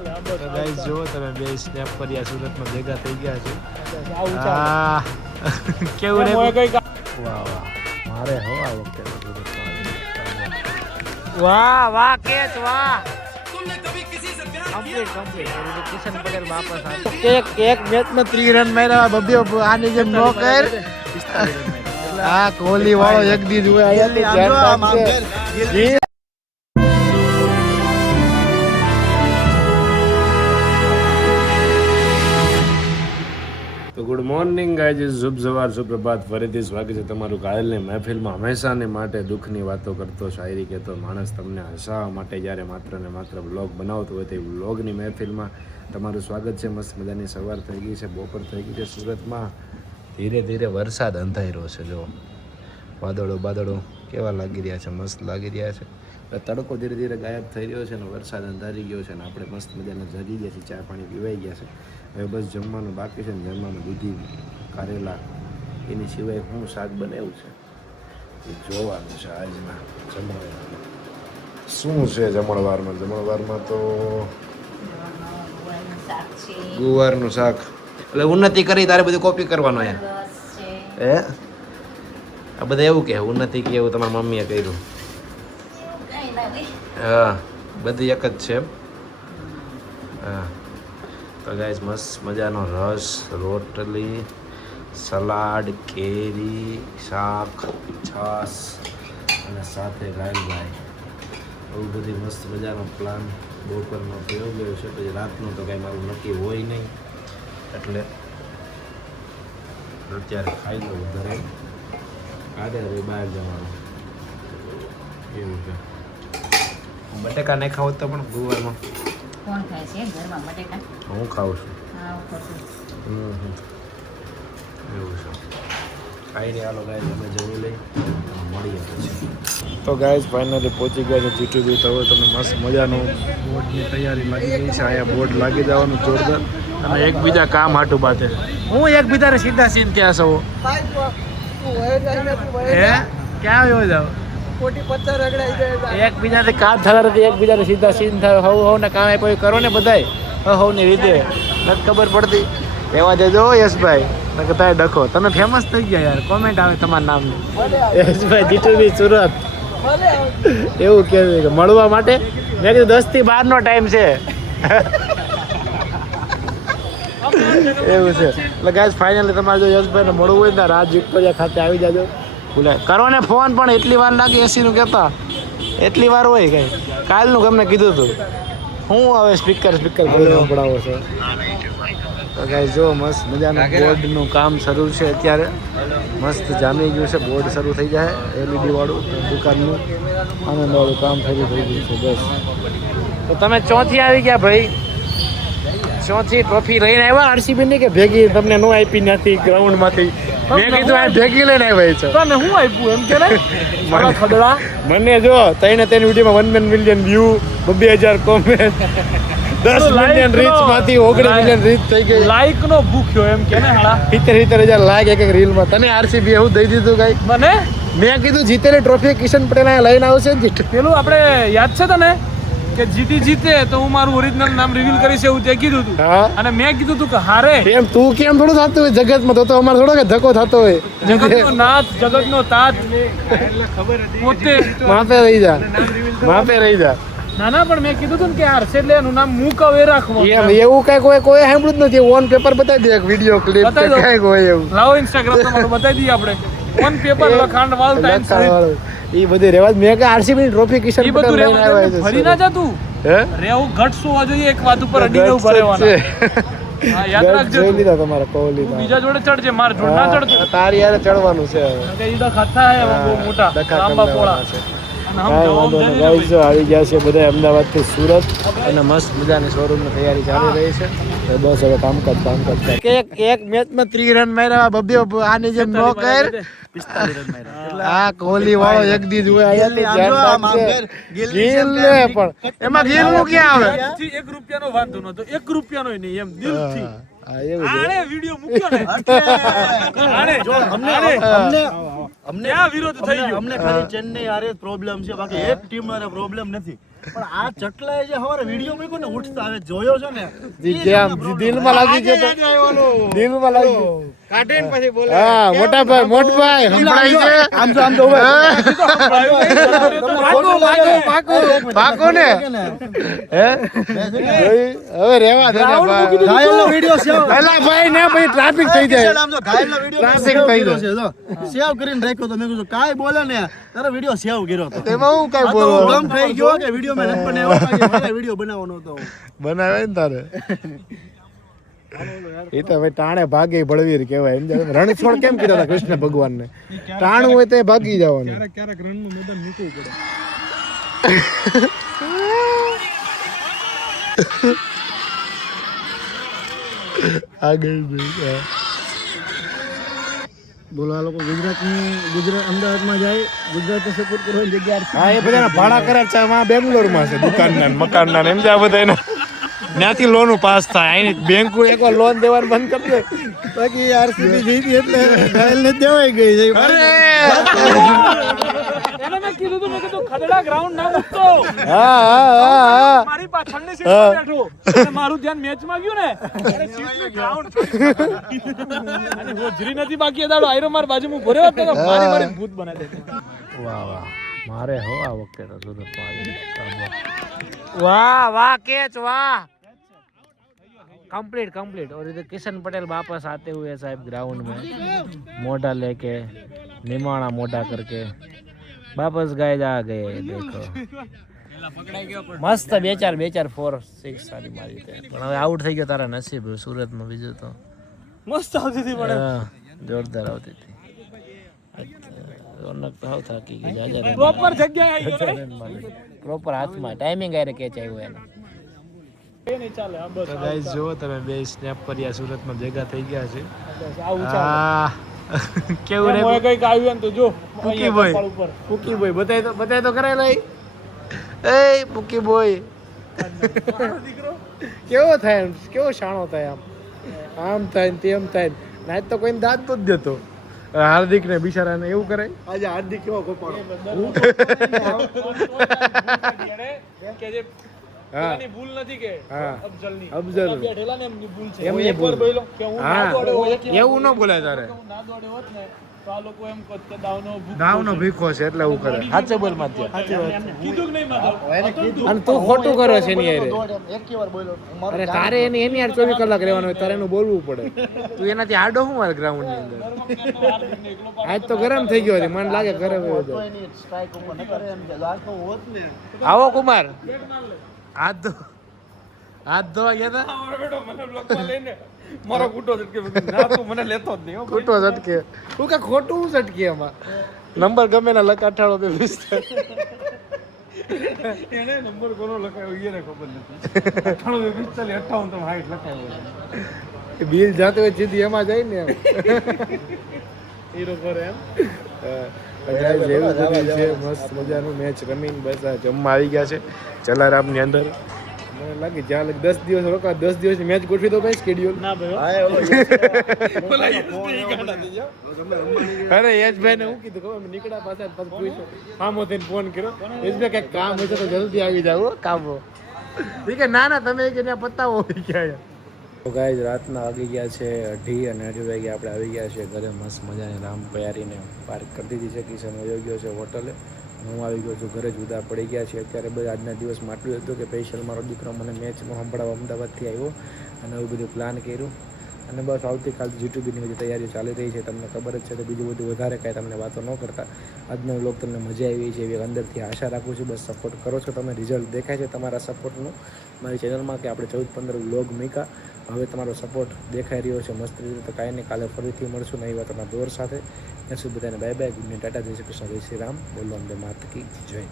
Guys જો તમે બે સ્નેપ કર્યા સુરતમાં ભેગા થઈ ગયા છે. કેવું રે વાહ વાહ મારે હો આ વખતે સુરતમાં વાહ વાહ કેચ વાહ કમ્પ્લીટ કિશન પટેલ વાપસ એક મેચ માં 3 રન માર્યા બબ્બે આની જેમ નો કર 45 રન આ કોહલી વાળો એક દી જોયા આયા તો ગુડ મોર્નિંગ ગાઈઝ શુભ સવાર સુપ્રભાત ફરીથી સ્વાગત છે તમારું કાયલની મહેફિલમાં હંમેશાને માટે દુઃખની વાતો કરતો શાયરી કહેતો માણસ તમને હસાવવા માટે જ્યારે માત્ર ને માત્ર વ્લોગ બનાવતો હોય તે વ્લોગની મહેફિલમાં તમારું સ્વાગત છે. મસ્ત મજાની સવાર થઈ ગઈ છે, બપોર થઈ ગઈ છે. સુરતમાં ધીરે ધીરે વરસાદ અંધાઈ રહ્યો છે. જો વાદળો કેવા લાગી રહ્યા છે, મસ્ત લાગી રહ્યા છે. તડકો ધીરે ધીરે ગાયબ થઈ રહ્યો છે અને વરસાદ અંધારી ગયો છે અને આપણે મસ્ત મજાના જગી ગયા છીએ, ચા પાણી પીવાઈ ગયા છે. હવે બસ જમવાનું બાકી છે ને જમવાનું દૂધી કારેલા એની સિવાય શું શાક બનાવ્યું છે એ જોવાનું છે. આજના જમણવારમાં શું છે? જમણવારમાં તો ગુવારનું શાક. એટલે ઉન્નતિ કરી તારે બધું કોપી કરવાનો યાર. હે આ બધા એવું કે ઉન્નતિ કે એવું તમારા મમ્મીએ કર્યું? હા બધી એક જ છે એમ. હા તો ગાઈસ મસ્ત મજાનો રસ, રોટલી, સલાડ, કેરી, શાક, છાશ અને સાથે ગાયલભાઈ બહુ બધી મસ્ત મજાનો પ્લાન બપોરનો થયો ગયો છે. પછી રાતનું તો કાંઈ મારું નક્કી હોય નહીં એટલે અત્યારે ખાઈ લઉં ઘરે. કાઢે હવે બહાર જવાનું એવું છે. બટેકા નહીં ખાવ તો પણ ગુવારમાં કોણ ખાય છે ઘરમાં બટેકા? હું ખાઉં છું. હા એવું છે. ખાઈ રહ્યા હાલો ગાય તમે જમી લઈ મળીએ પછી. તો ગાઈઝ ફાઇનલી પહોંચી ગયા છે જીટીબી. તો હવે તમે મસ્ત મજાનું બોર્ડની તૈયારી લાગી ગઈ છે. અહીંયા બોર્ડ લાગી જવાનું જોરદાર અને એકબીજા કામ હાટું બાતે. હું એકબીજાને સીધા સીન ત્યાં સૌ હે ક્યાં આવ્યો જાવ એકબીજાથી કામ થતા નથી, એકબીજાને સીધા સીન થાય. હવ ને કામ કોઈ કરો ને બધાય હવની રીતે નથી ખબર પડતી. એવા જજો યશભાઈ તારે ડખો તમે ફેમસ થઈ ગયા યાર. કોમેન્ટ આવે તમારા નામની યશભાઈ જીટીબી સુરત એવું કે મળવા માટે. મેં કીધું 10 થી 12 નો ટાઈમ છે એવું છે. એટલે ગાઈસ ફાઇનલી તમારે જો યશભાઈને મળવું હોય ને રાજ વિક્ટોરિયા ખાતે આવી જાજો. ભૂલે કરો ને ફોન પણ એટલી વાર લાગે એસીનું કહેતા એટલી વાર હોય કંઈ. કાલનું તમને કીધું હતું હું હવે સ્પીકર બોલવાનું પડાવો છે. તો ગાઈસ જો મસ્ત મજાનું બોર્ડનું કામ શરૂ છે અત્યારે. મસ્ત જામી ગયું છે બોર્ડ શરૂ થઈ જાય એલઈડી વાળું દુકાનનું આનંદવાળું કામ શરૂ થઈ ગયું છે. બસ તો તમે ચોથી આવી ગયા ભાઈ, ચોથી ટ્રોફી લઈને આવ્યા આરસીબી ની કે ભેગી તમને નો આપી નથી ગ્રાઉન્ડમાંથી? મેં કીધું આ ભેગી લઈને આવ્યા છે. તને હું આપ્યું એમ કે મારા ખડડા મને જો તઈને વિડીયોમાં 1 million view, 2000 comment, 10 million reach માંથી 19 મિલિયન રીચ થઈ ગઈ. લાઈક નો ભૂખ્યો એમ કે ને 70,000 લાઈક એક રીલ માં. તને આરસીબી એવું દઈ દીધું કઈ? મને મેં કીધું જીતેલી ટ્રોફી કિશન પટેલ લઈને આવશે ને. પેલું આપણે યાદ છે તને કે જીતે તો હું મારું ઓરિજિનલ નામ રિવીલ કરીશ એવું તે કીધું હતું અને મેં કીધું હતું કે હારે એમ તું કેમ થોડું થતું હોય જગતમાં? તો અમારે થોડો કે ધક્કો થતો હોય. જગતનો નાથ, જગતનો તાત ખબર હતી પોતે માપે રહી જા. ના પણ મેં કીધું હતું ને કે હર્ષ એટલે એનું નામ મુકાવે રાખવું એમ. એવું કઈ કોઈ સાંભળ્યું જ નથી. ઓન પેપર બતાવી દે એક વિડીયો ક્લિપ કઈ હોય એવું. લાવો ઇન્સ્ટાગ્રામ તમારું બતાવી દઈએ આપણે. ઓન પેપર લખાણ વાળ ટાઈમ એ બધી રેવા. મેં કે આરસીબી ની ટ્રોફી કિશન પટેલ લઈને આવ્યા છે. ફરી ના જાતું હે રેવું ઘટ હોવા જોઈએ. એક વાત ઉપર અડીને ઉભા રહેવાના. હા યાદ રાખજો. જોઈ લીધા તમારા કોહલી બીજા જોડે ચડજે, માર જોડે ના ચડતો. તારી યાર ચડવાનું છે હવે. ઈડા ખાતા હે બહુ મોટા લાંબા પોળા આવી ગયા છે બધા અમદાવાદથી સુરત અને મસ્ત મજાની શોરૂમની તૈયારી ચાલી રહી છે. બસ હવે કામકાજ એક મેચમાં 3 રન માર્યા બબ્બે આની જેમ નો કર 45 રન માર્યા. આ કોહલી વાળો એક દી જોયા ગિલ લે પણ એમાં ગિલ નું ક્યાં આવે? 1 રૂપિયાનો વાંધો નતો, 1 રૂપિયાનો નહીં એમ દિલથી. આને વિડિયો મૂક્યો ને આને જો અમને આ વિરોધ થઈ ગયો. અમને ખાલી ચેન્નઈ હારે પ્રોબ્લેમ છે, બાકી એક ટીમ હારે પ્રોબ્લેમ નથી. પણ આ ચકલાએ જે હવારે વિડિયો મૂક્યો ને ઉઠતા હવે જોયો છે ને દિલમાં લાગી ગયો દિલમાં લાગી ગયો કાઢીને પછી બોલે હા મોટા ભાઈ સંભળાય છે આમ તો પાકો ને હે હવે રેવા દે ને ભાઈ ઘાયલનો વિડિયો સેવ પેલા ભાઈ ને ભાઈ ટ્રાફિક થઈ જાય આમ તો ઘાયલનો વિડિયો Traffic થઈ જાય. છે જો સેવ કરીને રાખ્યો તો મેં કીધું કાઈ બોલે ને તારો વિડિયો સેવ કર્યો તો તેમાં હું કઈ આ તો બોલો ગમ થઈ ગયો કે વિડિયો મેં નથી બનાવ્યો મારે વિડિયો બનાવવાનો હતો બનાવે ને તારે એ તો ભાઈ ટાણે ભાગે બળવીર કહેવાય એમ રણછોડ કેમ કીધા હતા કૃષ્ણ ભગવાન ને ટાણું હોય તો ભાગી જવાનું ક્યારેક રણનું મેદાન મૂકવું પડે આગળ ભાઈ બોલો આ લોકો ગુજરાત અમદાવાદમાં જાય ગુજરાતને સપોર્ટ કરવાની જગ્યા હા એ બધા ભાડા કરે છે માં બેંગ્લોરમાં છે દુકાનના મકાનના એમ જ આ બધા ત્યાંથી લોન પાસ થાય અહીં બેંક એકવાર લોન દેવાનું બંધ કરી દે બાકી આરસીબી જીતી એટલે ઘાયલને દેવાઈ ગઈ છે એને મેં કીધું તું મેં કીધું ખદડા ગ્રાઉન્ડ ના મૂકતો હા મારી પાછળની સીટ પર બેઠો અને મારું ધ્યાન મેચમાં ગયું ને અરે સીટનું ગ્રાઉન્ડ અને હોજરી નથી બાકી દાડો આયરો માર બાજુમાં ભર્યો હતો તો મારી ભૂત બનાવી દે વાહ વાહ મારે હો આ વખતે તો સુરતમાં આવી વાહ વાહ કેચ વાહ कंप्लीट और इधर किशन पटेल वापस आते हुए साहब ग्राउंड में मोटा लेके निमाणा मोटा करके वापस गए जा गए देखो मस्त 2-4 4-6 સારી મારી તે પણ હવે આઉટ થઈ ગયો તારા નસીબ સુરતમાં બીજું તો મસ્ત આવતી હતી પણ જોરદાર આવતી હતી રોનક તો હાવ થાકી ગઈ જાજા પ્રોપર જગ્યાએ આવ્યો રે પ્રોપર હાથમાં ટાઈમિંગ આરે કેચ આવ્યો એને એ નહીં ચાલે આ બસ તો ગાઈસ જો તમે બે સ્નેપ કર્યા સુરતમાં ભેગા થઈ ગયા છે આવું ચાલે કેવું રે મોય કઈક આવ્યું ને તો જો પુકી બોય પુકી બોય બતાય તો કરાય લઈ એ પુકી બોય કેવો થાય એમ? કેવો શાણો થાય આમ થાય ને તેમ થાય નાચ તો કોઈને દાંત તો જ દેતો હાર્દિક ને બિચારાને એવું કરે આજે હાર્દિક કેવો કોપાડો કે જે હા એની ભૂલ નથી કે હા અફઝલની અફઝલ બેઠેલા ને એમની ભૂલ છે એમની હું એકવાર ભૂલ. બોલ્યો કે હું ના હા દોડ્યો હોત એવું ન બોલાય તારે હું ના દોડ્યો હોત ને તો આ લોકો એમ કહત કે દાવનો ભૂખ દાવનો ભીખો છે એટલે એવું કરે સાચે બોલ માં કીધું કે નહીં માધવ એને કીધું અને તું ખોટું કરો છે એની હારે એક વાર બોલ્યો અરે તારે એની યાર 24 કલાક રહેવાનું હોય તારે એનું બોલવું પડે તું એનાથી આડો શું મારે ગ્રાઉન્ડ ની અંદર આજ તો ગરમ થઈ ગયો છે મને લાગે ઘરે વયો જાય. એની સ્ટ્રાઇક ઉપર ન કરે એમ કે આ તો હોત ને આવો કુમાર હાથ ધોવા ગયા હતા બેટો મને બ્લોકમાં લઈને મારો કૂટો ઝટકે ના તું મને લેતો જ નહીં હો. ખોટો ઝટકે તું કે ખોટું ઝટકે એમાં નંબર ગમે ના લખ 98 20 એને નંબર કોનો લખાયો એને ખબર નથી 98 45 58 તો હાઈટ લખાયો બિલ જાતે હોય સીધી એમાં જાય ને એમ હીરો કરે એમ જેવું બધું છે મસ્ત મજાનું મેચ રમીને બસ આ જમવા આવી ગયા છે જલારામની અંદર મને લાગે જ્યાં લગ 10 દિવસ રોકા 10 દિવસની મેચ ગોઠવી દો ભાઈ સ્કેડ્યુલ ના ભાઈ હા એવો અરે યશભાઈ ને હું કીધું ખબર નીકળ્યા પાછા પછી પૂછ્યું મામો થઈને ફોન કર્યો યશભાઈ કઈક કામ હશે તો જલ્દી આવી જાવ કામ ઠીક ના ના તમે કે ત્યાં પતાવો હોય ક્યાં તો ગાઈઝ રાતના વાગી ગયા છે 2:30 અને 2:30 વાગે આપણે આવી ગયા છે ઘરે મસ્ત મજાની રામ પયારીને પાર્ક કરી દીધી છે કિશન વયો ગયો છે હોટલે હું આવી ગયો છું ઘરે જુદા પડી ગયા છે અત્યારે બધા આજના દિવસમાં આટલું હતું કે સ્પેશિયલ મારો દીકરો મને મેચનું સંભળાવવા અમદાવાદથી આવ્યો અને એવું બધું પ્લાન કર્યું અને બસ આવતીકાલ જીટુબીની બધી તૈયારીઓ ચાલી રહી છે તમને ખબર જ છે તો બીજું બધું વધારે કાંઈ તમને વાતો ન કરતા આજનો વ્લોગ તમને મજા આવી છે એવી અંદરથી આશા રાખું છું બસ સપોર્ટ કરો છો તમે રિઝલ્ટ દેખાય છે તમારા સપોર્ટનું મારી ચેનલમાં કે આપણે 14-15 વ્લોગ મૂક્યા હવે તમારો સપોર્ટ દેખાઈ રહ્યો છે મસ્ત રીતે તો કાંઈ નહીં કાલે ફરીથી મળશું નહીં વાતોના દોર સાથે ત્યાં સુધી બધાને bye bye good night Tata જય શ્રી કૃષ્ણ જય શ્રી રામ બોલો અંબે માત કી જય